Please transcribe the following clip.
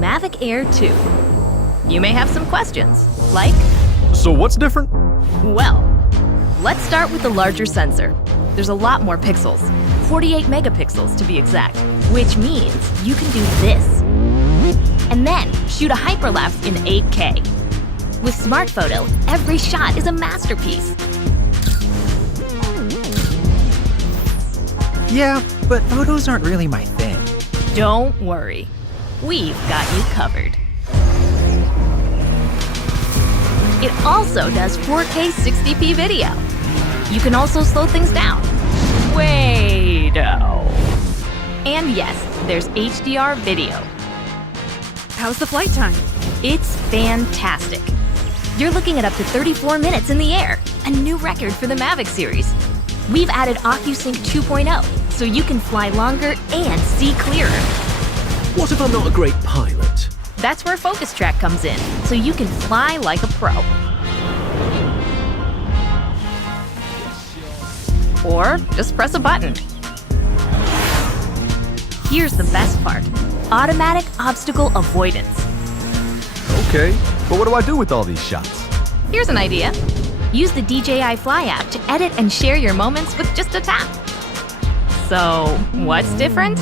Mavic Air 2. You may have some questions, like, So what's different? well, let's start with the larger sensor. There's a lot more pixels, 48 megapixels to be exact, which means you can do this. And then shoot a hyperlapse in 8K. With Smart Photo, every shot is a masterpiece. Yeah, but photos aren't really my thing. Don't worry, we've got you covered. It also does 4K 60p video. You can also slow things down. Way-do. And yes, there's HDR video. How's the flight time? It's fantastic. You're looking at up to 34 minutes in the air, a new record for the Mavic series. We've added OcuSync 2.0, so you can fly longer and see clearer. What if I'm not a great pilot? That's where Focus Track comes in, so you can fly like a pro. Or just press a button. Here's the best part: automatic obstacle avoidance. Okay, but what do I do with all these shots? Here's an idea. Use the DJI Fly app to edit and share your moments with just a tap. So, what's different?